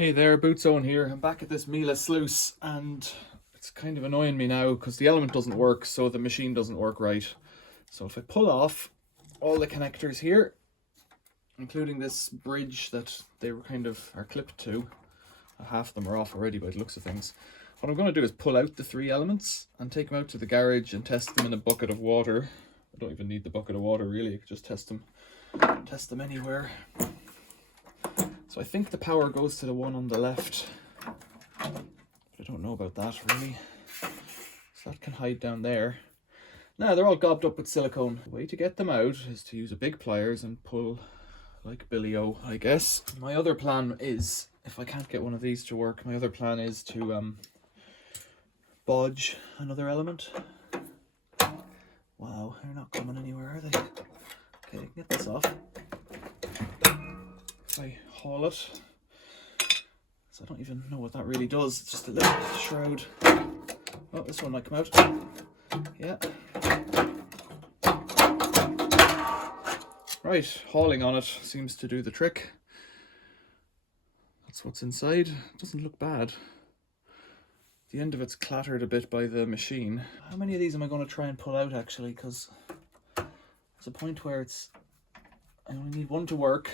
Hey there, Boot Zone here. I'm back at this Miele sluice and it's kind of annoying me now because the element doesn't work, so the machine doesn't work right. So if I pull off all the connectors here, including this bridge that they were are clipped to, half of them are off already by the looks of things. What I'm going to do is pull out the three elements and take them out to the garage and test them in a bucket of water. I don't even need the bucket of water really, I could just test them anywhere. So I think the power goes to the one on the left, but I don't know about that really. So that can hide down there. Now they're all gobbed up with silicone. The way to get them out is to use a big pliers and pull like Billy-O, I guess. My other plan is, if I can't get one of these to work, my other plan is to bodge another element. Wow, they're not coming anywhere, are they? Okay, I can get this off. If I haul it, so I don't even know what that really does. It's just a little shroud. Oh, this one might come out. Yeah. Right, hauling on it seems to do the trick. That's what's inside. It doesn't look bad. The end of it's clattered a bit by the machine. How many of these am I going to try and pull out actually? Because there's a point where I only need one to work.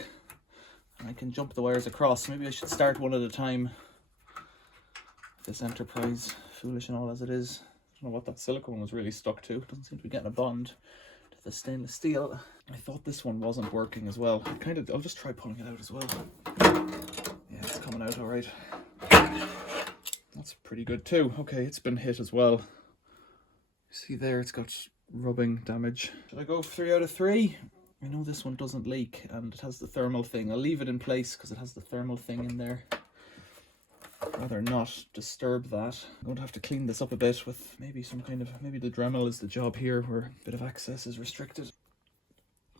I can jump the wires across. Maybe I should start one at a time. This enterprise, foolish and all as it is. I don't know what that silicone was really stuck to. It doesn't seem to be getting a bond to the stainless steel. I thought this one wasn't working as well. I'll just try pulling it out as well. Yeah, it's coming out all right. That's pretty good too. Okay, it's been hit as well. See there, it's got rubbing damage. Should I go 3 out of 3? I know this one doesn't leak and it has the thermal thing. I'll leave it in place because it has the thermal thing in there. I'd rather not disturb that. I'm going to have to clean this up a bit with maybe maybe the Dremel is the job here where a bit of access is restricted.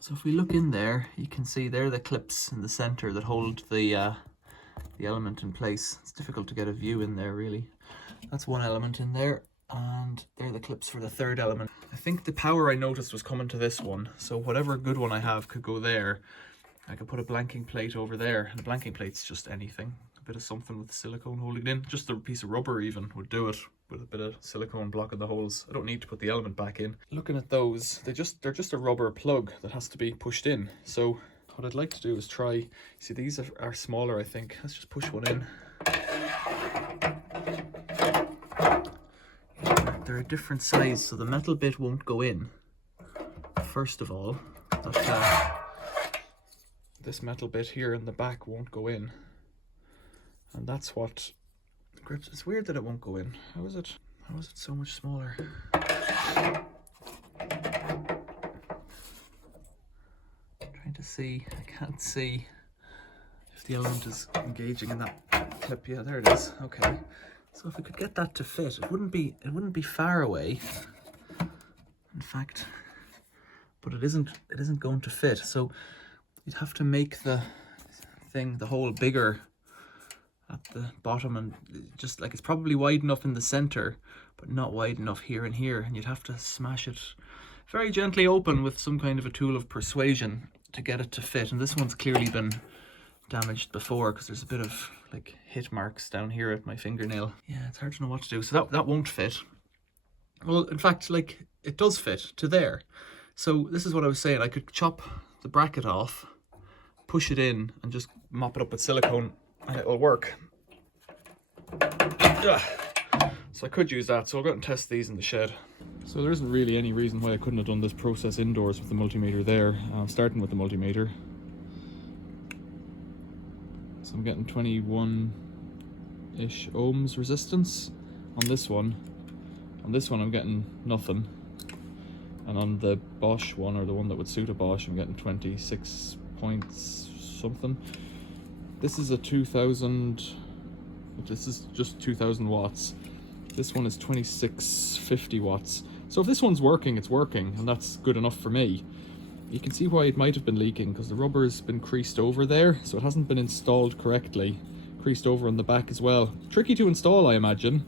So if we look in there, you can see there are the clips in the center that hold the element in place. It's difficult to get a view in there really. That's one element in there. And there are the clips for the third element. I think the power I noticed was coming to this one, so whatever good one I have could go there. I could put a blanking plate over there, and the blanking plate's just anything. A bit of something with silicone holding it in. Just a piece of rubber even would do it, with a bit of silicone blocking the holes. I don't need to put the element back in. Looking at those, they're just a rubber plug that has to be pushed in. So what I'd like to do is try, see these are smaller I think. Let's just push one in. They're a different size, so the metal bit won't go in. First of all, this metal bit here in the back won't go in. And that's what grips. It's weird that it won't go in. How is it so much smaller? I'm trying to see, I can't see if the element is engaging in that clip. Yeah, there it is. Okay. So if we could get that to fit, it wouldn't be far away. In fact, but it isn't going to fit. So you'd have to make the hole bigger at the bottom, and just like it's probably wide enough in the center, but not wide enough here and here. And you'd have to smash it very gently open with some kind of a tool of persuasion to get it to fit. And this one's clearly been damaged before because there's a bit of like hit marks down here at my fingernail. Yeah, it's hard to know what to do. So that won't fit. Well, in fact, like it does fit to there. So this is what I was saying. I could chop the bracket off, push it in, and just mop it up with silicone, and it'll work. Ugh. So I could use that. So I'll go out and test these in the shed. So there isn't really any reason why I couldn't have done this process indoors with the multimeter there. I'm starting with the multimeter. So I'm getting 21-ish ohms resistance on this one. On this one I'm getting nothing. And on the Bosch one, or the one that would suit a Bosch, I'm getting 26 points something. This is a 2000, this is just 2000 watts. This one is 2650 watts. So if this one's working, it's working, and that's good enough for me. You can see why it might have been leaking, because the rubber's been creased over there, so it hasn't been installed correctly. Creased over on the back as well. Tricky to install, I imagine,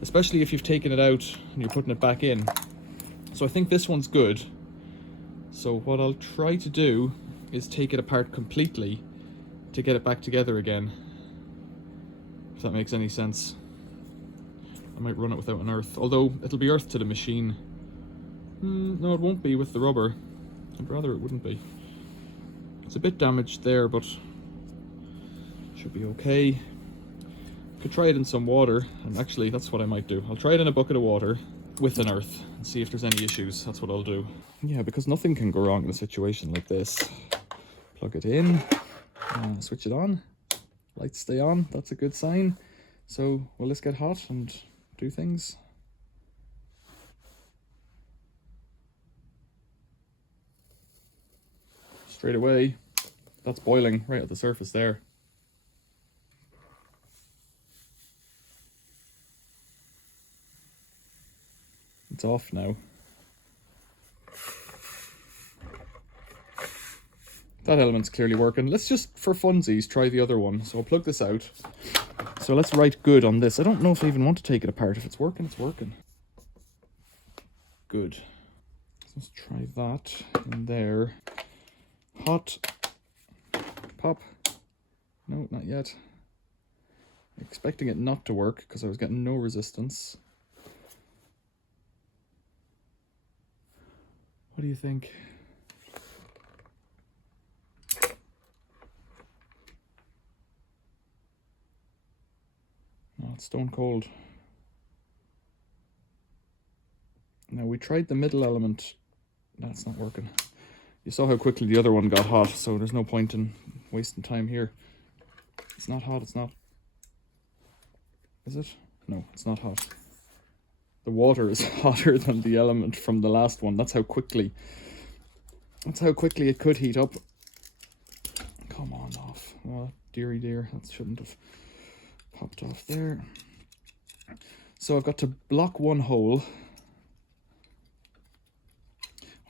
especially if you've taken it out and you're putting it back in. So I think this one's good. So what I'll try to do is take it apart completely to get it back together again. if that makes any sense. I might run it without an earth, although it'll be earth to the machine. No, it won't be with the rubber. I'd rather it wouldn't be. It's a bit damaged there, but should be okay. Could try it in some water, and actually that's what I might do. I'll try it in a bucket of water with an earth and see if there's any issues. That's what I'll do. Yeah, because nothing can go wrong in a situation like this. Plug it in, switch it on, lights stay on, that's a good sign. So will this get hot and do things? Straight away, that's boiling right at the surface there. It's off now. That element's clearly working. Let's just, for funsies, try the other one. So I'll plug this out. So let's write good on this. I don't know if I even want to take it apart. If it's working, it's working. Good. Let's try that in there. Hot. Pop. No, not yet. Expecting it not to work because I was getting no resistance. What do you think? No, it's stone cold. Now we tried the middle element. That's not working. You saw how quickly the other one got hot, so there's no point in wasting time here. It's not hot, it's not. Is it? No, it's not hot. The water is hotter than the element from the last one. That's how quickly it could heat up. Come on off. Oh, dearie dear, that shouldn't have popped off there. So I've got to block one hole.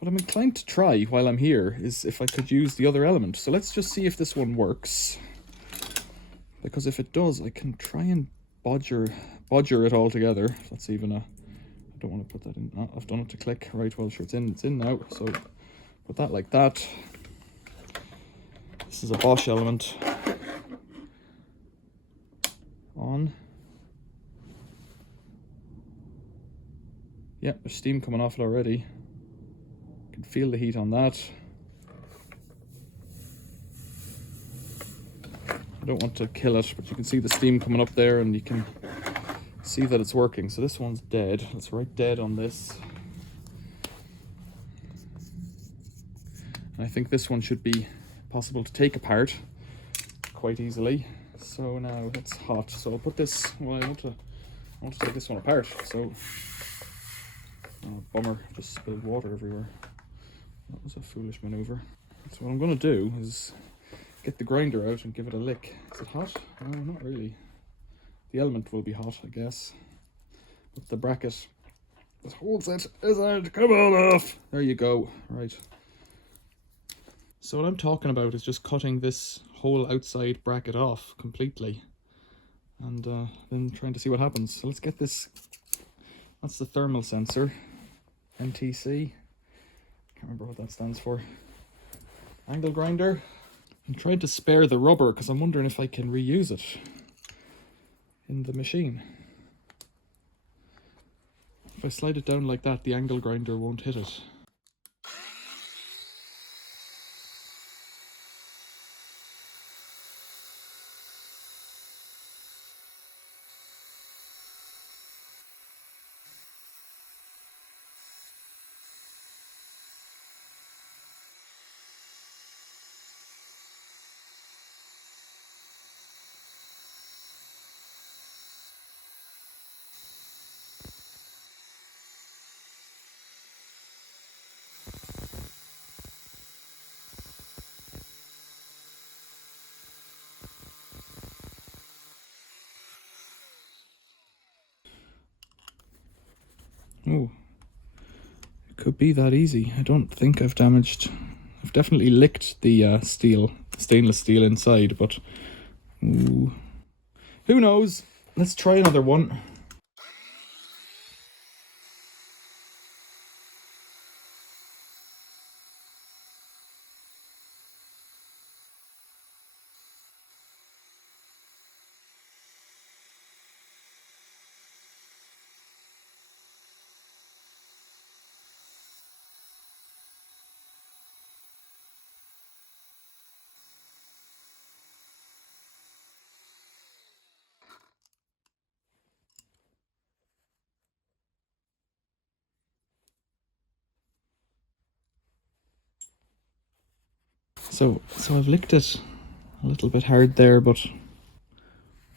What I'm inclined to try while I'm here is if I could use the other element. So let's just see if this one works. Because if it does, I can try and bodger it all together. If that's even a... I don't want to put that in. Oh, I've done it to click. Right, well, sure, it's in now. So put that like that. This is a Bosch element. On. Yep, there's steam coming off it already. Can feel the heat on that. I don't want to kill it, but you can see the steam coming up there and you can see that it's working. So this one's dead. Let's write dead on this. And I think this one should be possible to take apart quite easily. So now it's hot. So I'll put this, well, I want to take this one apart. So, oh, bummer, just spilled water everywhere. That was a foolish maneuver. So what I'm going to do is get the grinder out and give it a lick. Is it hot? No, not really. The element will be hot, I guess. But the bracket that holds it isn't. Come on off! There you go. Right. So what I'm talking about is just cutting this whole outside bracket off completely. And then trying to see what happens. So let's get this. That's the thermal sensor. NTC. Can't remember what that stands for. Angle grinder. I'm trying to spare the rubber because I'm wondering if I can reuse it in the machine. If I slide it down like that, the angle grinder won't hit it. Oh, it could be that easy. I don't think I've damaged... I've definitely licked the stainless steel inside, but... Ooh. Who knows? Let's try another one. So I've licked it a little bit hard there, but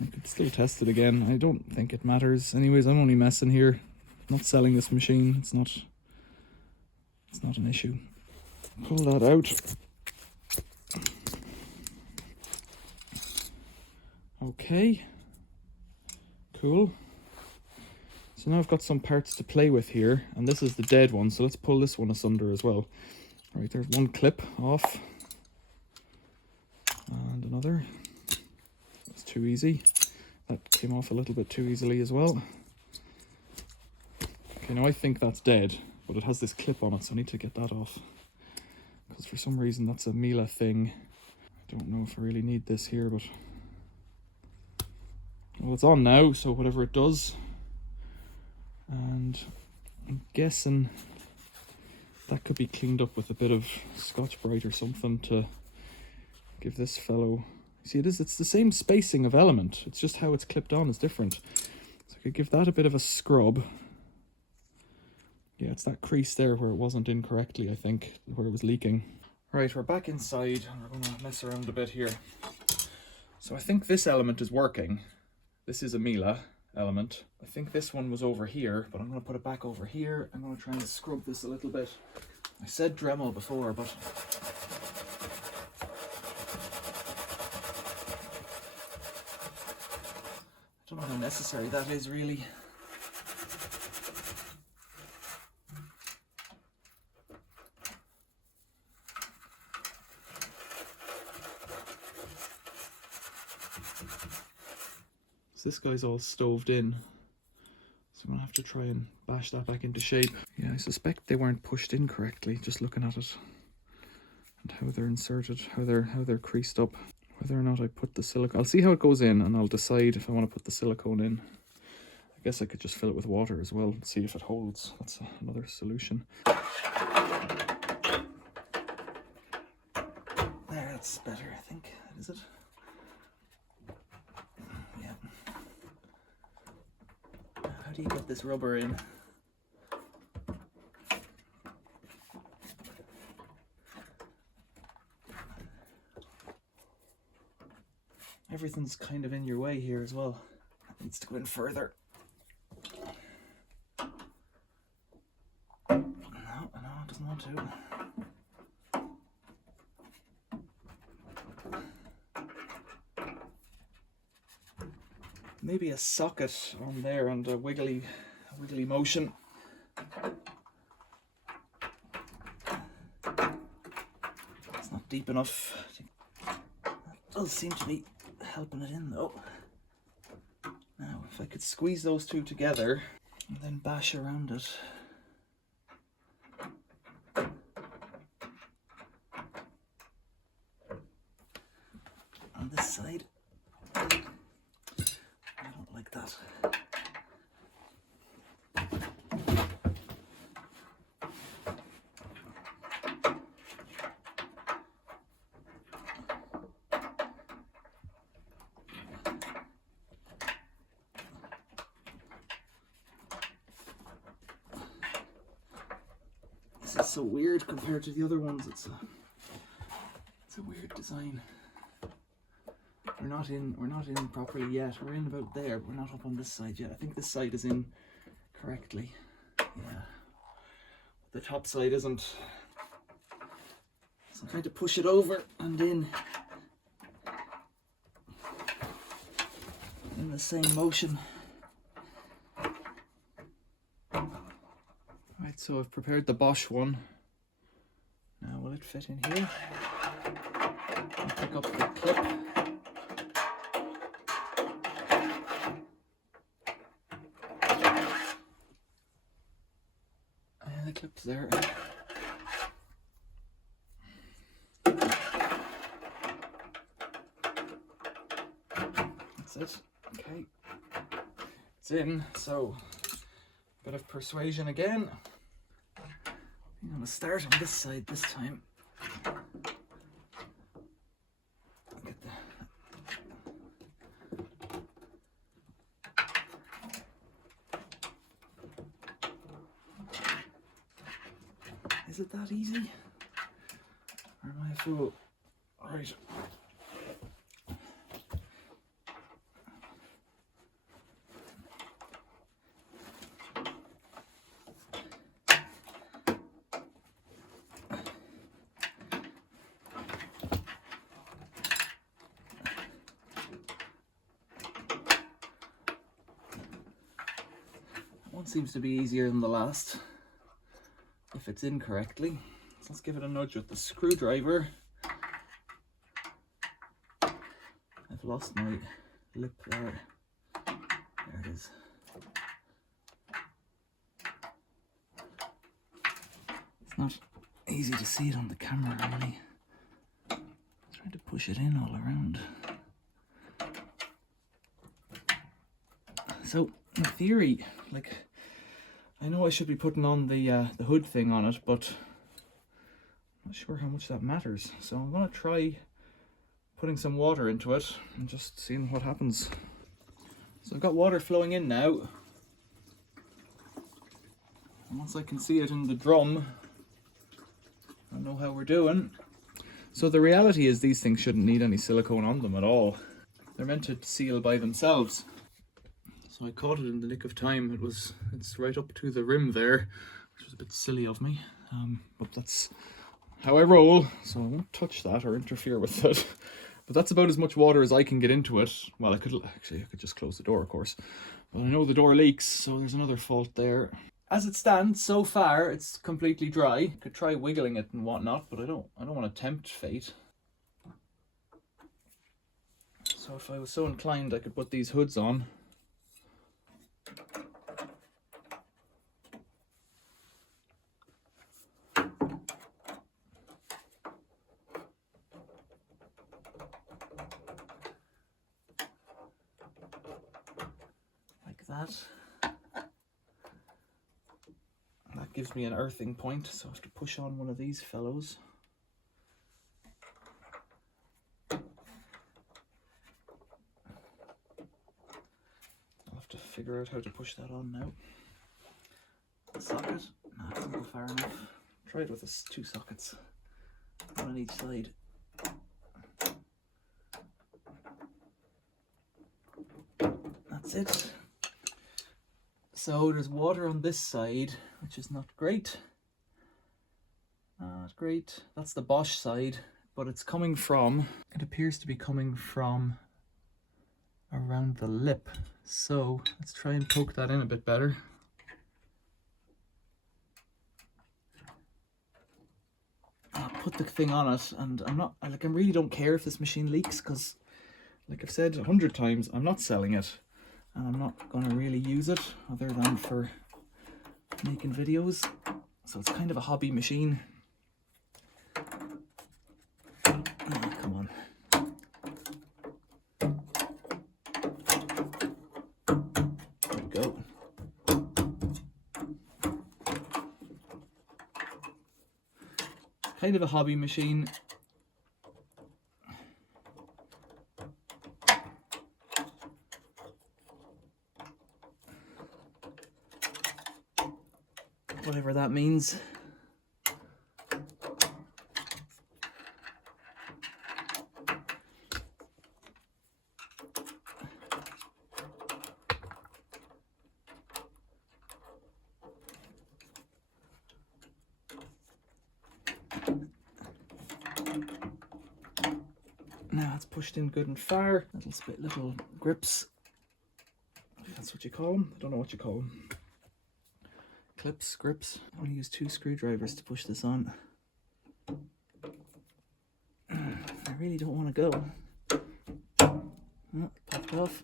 I could still test it again. I don't think it matters. Anyways, I'm only messing here. I'm not selling this machine. It's not an issue. Pull that out. Okay. Cool. So now I've got some parts to play with here, and this is the dead one, so let's pull this one asunder as well. Right, there's one clip off. And another. It's too easy. That came off a little bit too easily as well. Okay, now I think that's dead, but it has this clip on it, so I need to get that off. Because for some reason that's a Miele thing. I don't know if I really need this here, but... well, it's on now, so whatever it does. And I'm guessing that could be cleaned up with a bit of Scotch-Brite or something to give this fellow... see, it's the same spacing of element, it's just how it's clipped on is different. So I could give that a bit of a scrub. Yeah, it's that crease there where it wasn't in correctly, I think, where it was leaking. Right, we're back inside and we're going to mess around a bit here. So I think this element is working. This is a Miele element. I think this one was over here, but I'm going to put it back over here. I'm going to try and scrub this a little bit. I said Dremel before, but... I don't know how necessary that is, really. So this guy's all stoved in, so I'm gonna have to try and bash that back into shape. Yeah, I suspect they weren't pushed in correctly, just looking at it and how they're inserted, how they're creased up. Whether or not I put the silicone, I'll see how it goes in and I'll decide if I want to put the silicone in. I guess I could just fill it with water as well and see if it holds. That's another solution. There, that's better, I think. Is it? Yeah. How do you get this rubber in? Everything's kind of in your way here as well. It needs to go in further. No, it doesn't want to. Maybe a socket on there and a wiggly motion. It's not deep enough. That does seem to be helping it in though. Now, if I could squeeze those two together and then bash around it. On this side. I don't like that. This is so weird compared to the other ones. It's a weird design. We're not in properly yet. We're in about there, but we're not up on this side yet. I think this side is in correctly. Yeah. The top side isn't. So I'm trying to push it over and in the same motion. Right, so I've prepared the Bosch one. Now will it fit in here? I'll pick up the clip. And the clip's there. That's it. Okay. It's in, so bit of persuasion again. I'm going to start on this side this time. Is it that easy? Or am I a fool? Right. One seems to be easier than the last if it's in correctly. So let's give it a nudge with the screwdriver. I've lost my lip there. There it is. It's not easy to see it on the camera really. I'm trying to push it in all around. So in theory, like, I know I should be putting on the hood thing on it, but I'm not sure how much that matters. So I'm gonna try putting some water into it and just seeing what happens. So I've got water flowing in now. And once I can see it in the drum, I know how we're doing. So the reality is these things shouldn't need any silicone on them at all. They're meant to seal by themselves. So I caught it in the nick of time. It's right up to the rim there, which was a bit silly of me. But that's how I roll, so I won't touch that or interfere with it. But that's about as much water as I can get into it. Well, I could just close the door, of course. But I know the door leaks, so there's another fault there. As it stands, so far, it's completely dry. Could try wiggling it and whatnot, but I don't want to tempt fate. So if I was so inclined, I could put these hoods on. That gives me an earthing point, so I have to push on one of these fellows. I'll have to figure out how to push that on now. Socket? No, it doesn't go far enough. Try it with two sockets, one on each side. That's it. So there's water on this side, which is not great. Not great. That's the Bosch side, but it appears to be coming from around the lip. So let's try and poke that in a bit better. I'll put the thing on it, and I really don't care if this machine leaks, because like I've said 100 times, I'm not selling it. And I'm not going to really use it other than for making videos. So it's kind of a hobby machine. Oh, come on. There we go. Kind of a hobby machine. Whatever that means. Now it's pushed in good and far. Little grips. If that's what you call them. I don't know what you call them. Clips, grips. I'm going to use 2 screwdrivers to push this on. I really don't want to go. Oh, popped off.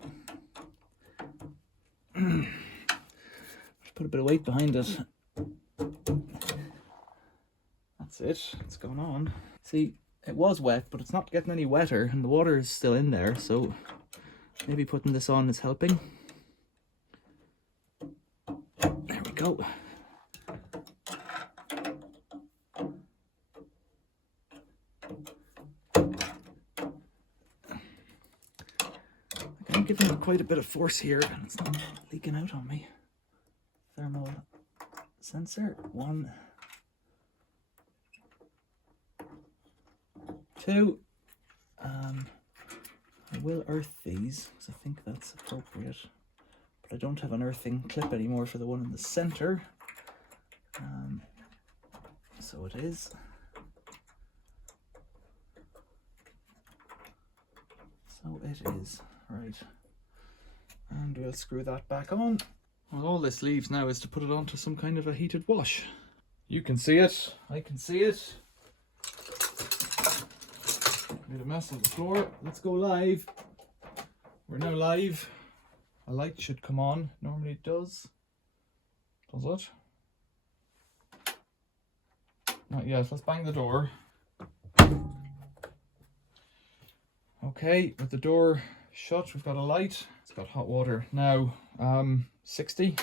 Put a bit of weight behind it. That's it. It's gone on. See, it was wet, but it's not getting any wetter, and the water is still in there, so maybe putting this on is helping. There we go. I'm giving it quite a bit of force here, and it's not leaking out on me. Thermal sensor. 1, 2. I will earth these because I think that's appropriate, but I don't have an earthing clip anymore for the one in the center. So it is. So it is, right. And we'll screw that back on. Well, all this leaves now is to put it onto some kind of a heated wash. You can see it, I can see it. Made a mess on the floor. Let's go live. We're now live. A light should come on. Normally it does. Does it? Not yet. Let's bang the door. Okay, with the door shut, we've got a light. It's got hot water. Now, 60.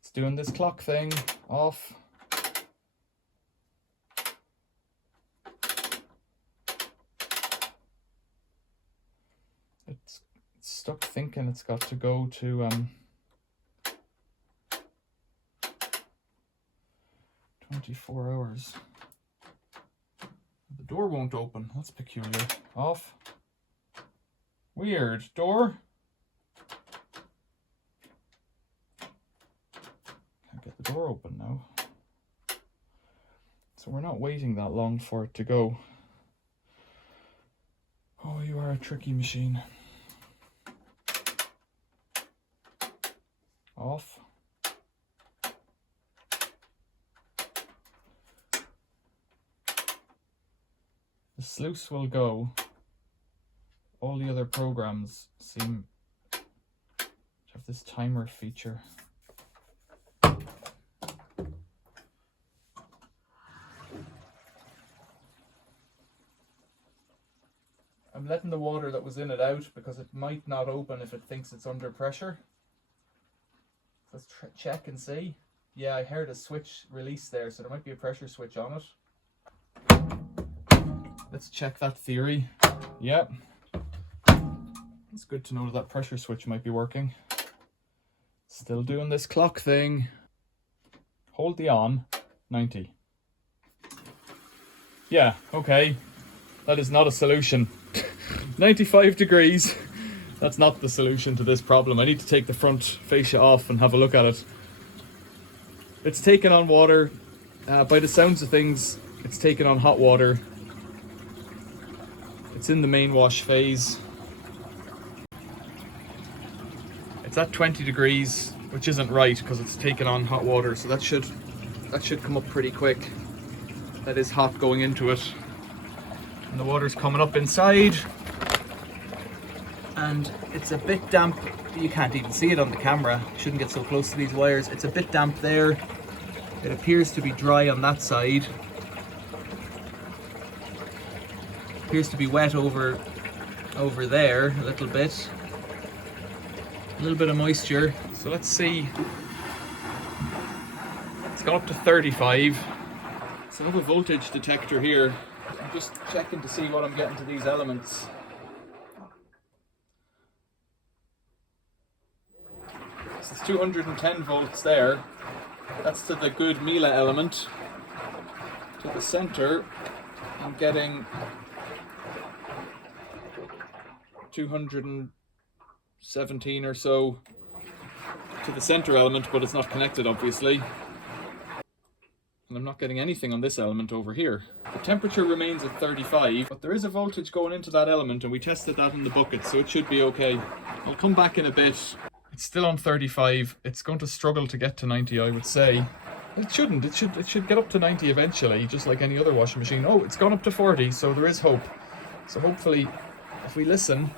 It's doing this clock thing. Off. It's stuck thinking it's got to go to 24 hours. The door won't open. That's peculiar. Off. Weird. Door. Can't get the door open now. So we're not waiting that long for it to go. Oh, you are a tricky machine. Off. The sluice will go. All the other programs seem to have this timer feature. I'm letting the water that was in it out because it might not open if it thinks it's under pressure. Let's check and see. Yeah, I heard a switch release there, so there might be a pressure switch on it. Let's check that theory. Yep. It's good to know that pressure switch might be working. Still doing this clock thing. Hold the on. 90. Yeah, okay. That is not a solution. 95 degrees. That's not the solution to this problem. I need to take the front fascia off and have a look at it. It's taken on water. By the sounds of things, it's taken on hot water. It's in the main wash phase. It's at 20 degrees, which isn't right because it's taken on hot water. So that should come up pretty quick. That is hot going into it. And the water's coming up inside. And it's a bit damp. You can't even see it on the camera. You shouldn't get so close to these wires. It's a bit damp there. It appears to be dry on that side. Appears to be wet over there a little bit. A little bit of moisture. So let's see. It's gone up to 35. So I have a voltage detector here. I'm just checking to see what I'm getting to these elements. So it's 210 volts there. That's to the good Miele element. To the center, I'm getting 217 or so to the center element, but it's not connected obviously. And I'm not getting anything on this element over here. The temperature remains at 35, but there is a voltage going into that element and we tested that in the bucket, so it should be okay. I'll come back in a bit. It's still on 35. It's going to struggle to get to 90, I would say. It shouldn't. It should get up to 90 eventually, just like any other washing machine. Oh, it's gone up to 40, so there is hope. So hopefully, if we listen...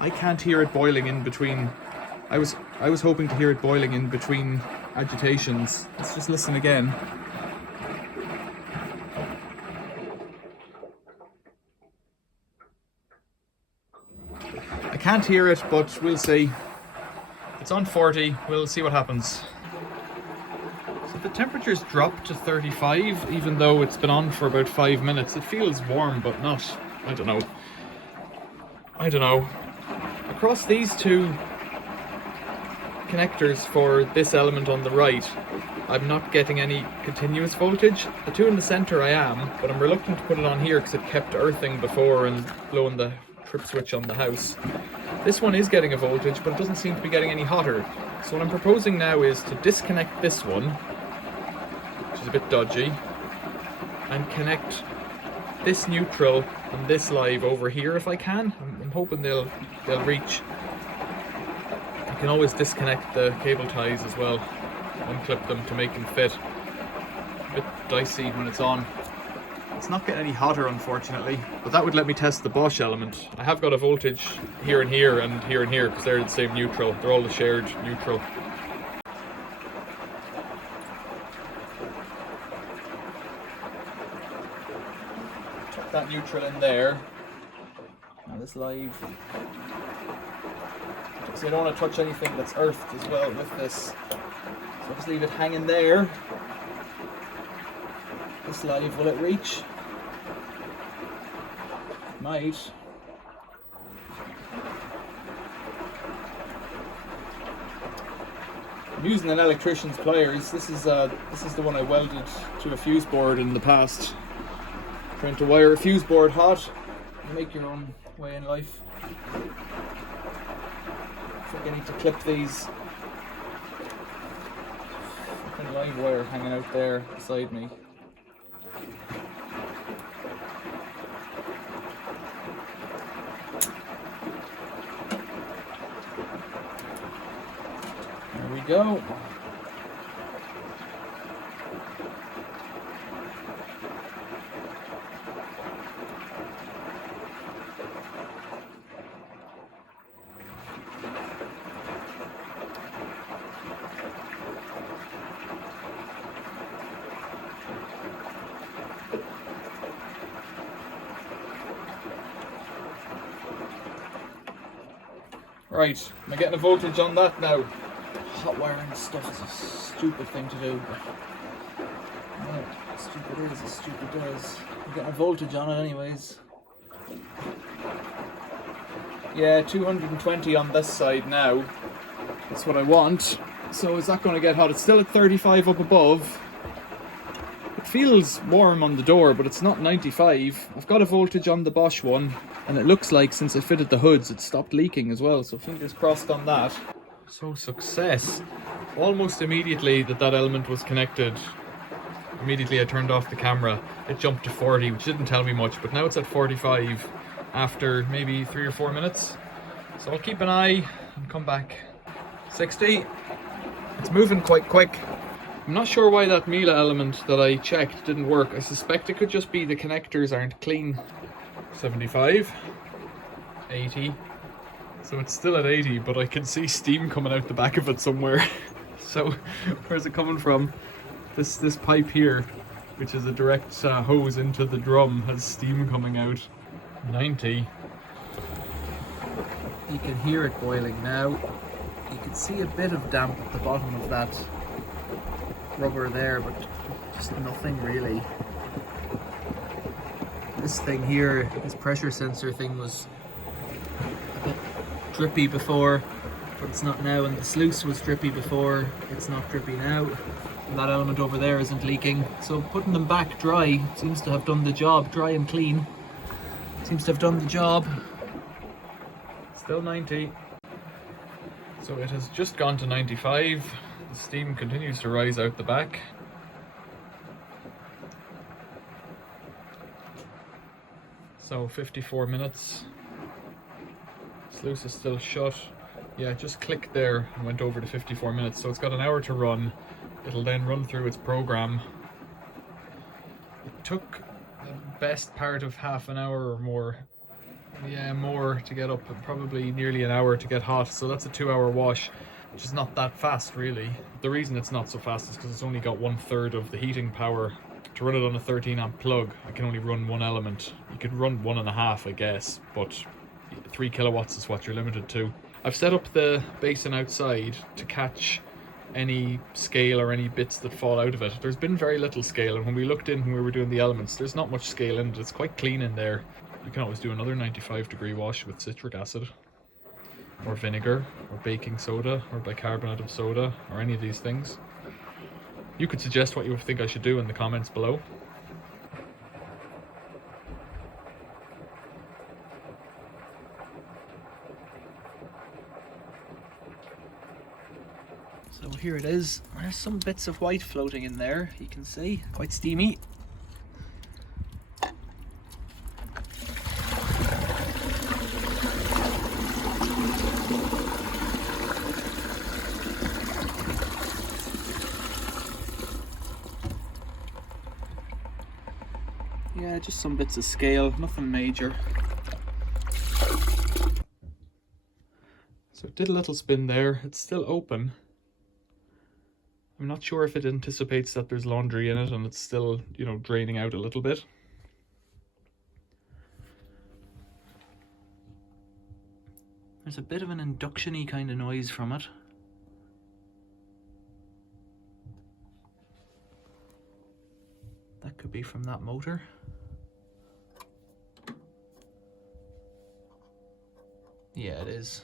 I can't hear it boiling in between. I was hoping to hear it boiling in between agitations. Let's just listen again. I can't hear it, but we'll see. It's on 40. We'll see what happens. So the temperature's dropped to 35, even though it's been on for about 5 minutes. It feels warm, but not. I don't know. Across these two connectors for this element on the right, I'm not getting any continuous voltage. The two in the center I am, but I'm reluctant to put it on here because it kept earthing before and blowing the trip switch on the house. This one is getting a voltage, but it doesn't seem to be getting any hotter. So what I'm proposing now is to disconnect this one, which is a bit dodgy, and connect this neutral and this live over here if I can. I'm hoping they'll reach. I can always disconnect the cable ties as well, unclip them to make them fit. A bit dicey when it's on. It's not getting any hotter, unfortunately, but that would let me test the Bosch element. I have got a voltage here and here and here and here because they're the same neutral. They're all the shared neutral. Tuck that neutral in there. Now this live. So I don't want to touch anything that's earthed as well with this. So I'll just leave it hanging there. This live, will it reach? Might. I'm using an electrician's pliers. This is the one I welded to a fuse board in the past. Trying to wire a fuse board hot. You make your own way in life. I think I need to clip these. Fucking live wire hanging out there beside me. There we go. Right, am I getting a voltage on that now? Hot wiring stuff is a stupid thing to do. Well, stupid is as stupid does. I'm getting a voltage on it anyways. Yeah, 220 on this side now. That's what I want. So is that going to get hot? It's still at 35 up above. It feels warm on the door, but it's not 95. I've got a voltage on the Bosch one, and it looks like since I fitted the hoods, it stopped leaking as well. So fingers crossed on that. So success. Almost immediately that element was connected, immediately I turned off the camera. It jumped to 40, which didn't tell me much, but now it's at 45 after maybe 3 or 4 minutes. So I'll keep an eye and come back. 60. It's moving quite quick. I'm not sure why that Miele element that I checked didn't work. I suspect it could just be the connectors aren't clean. 75. 80. So it's still at 80, but I can see steam coming out the back of it somewhere. So where's it coming from? This pipe here, which is a direct hose into the drum, has steam coming out. 90. You can hear it boiling now. You can see a bit of damp at the bottom of that rubber there, but just nothing really. This thing here, this pressure sensor thing, was a bit drippy before, but it's not now, and the sluice was drippy before, it's not drippy now. And that element over there isn't leaking, so putting them back dry seems to have done the job. Dry and clean seems to have done the job. Still 90. So it has just gone to 95. The steam continues to rise out the back. So 54 minutes. Sluice is still shut. Yeah, it just clicked there and went over to 54 minutes. So it's got an hour to run. It'll then run through its program. It took the best part of half an hour or more. Yeah, more to get up, probably nearly an hour to get hot. So that's a 2-hour wash, which is not that fast really. The reason it's not so fast is because it's only got 1/3 of the heating power. To run it on a 13 amp plug, I can only run one element. You could run 1.5, I guess, but 3 kilowatts is what you're limited to. I've set up the basin outside to catch any scale or any bits that fall out of it. There's been very little scale, and when we looked in when we were doing the elements, there's not much scale in it. It's quite clean in there. You can always do another 95-degree wash with citric acid. or vinegar or baking soda or bicarbonate of soda or any of these things. You could suggest what you think I should do in the comments below. So here it is. There's some bits of white floating in there, you can see, quite steamy. Yeah, just some bits of scale, nothing major. So it did a little spin there, it's still open. I'm not sure if it anticipates that there's laundry in it and it's still, you know, draining out a little bit. There's a bit of an induction-y kind of noise from it. That could be from that motor. Yeah, it is.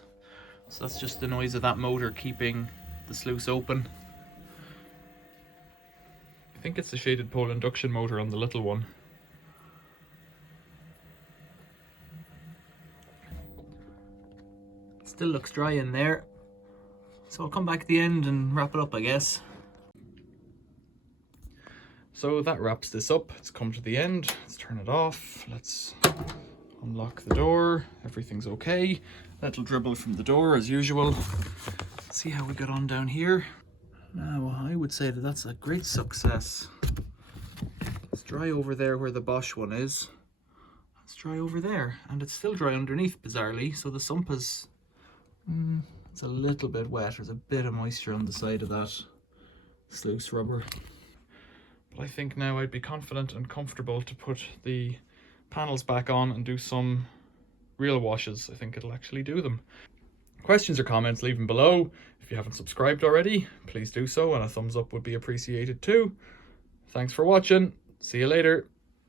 So that's just the noise of that motor keeping the sluice open. I think it's the shaded pole induction motor on the little one. Still looks dry in there. So I'll come back at the end and wrap it up, I guess. So that wraps this up. It's come to the end. Let's turn it off. Let's unlock the door. Everything's okay. Little dribble from the door as usual. Let's see how we got on down here. Now I would say that that's a great success. It's dry over there where the Bosch one is. It's dry over there, and it's still dry underneath, bizarrely. So the sump is it's a little bit wet. There's a bit of moisture on the side of that sluice rubber. But I think now I'd be confident and comfortable to put the panels back on and do some real washes. I think it'll actually do them. Questions or comments, leave them below. If you haven't subscribed already, please do so, and a thumbs up would be appreciated too. Thanks for watching. See you later.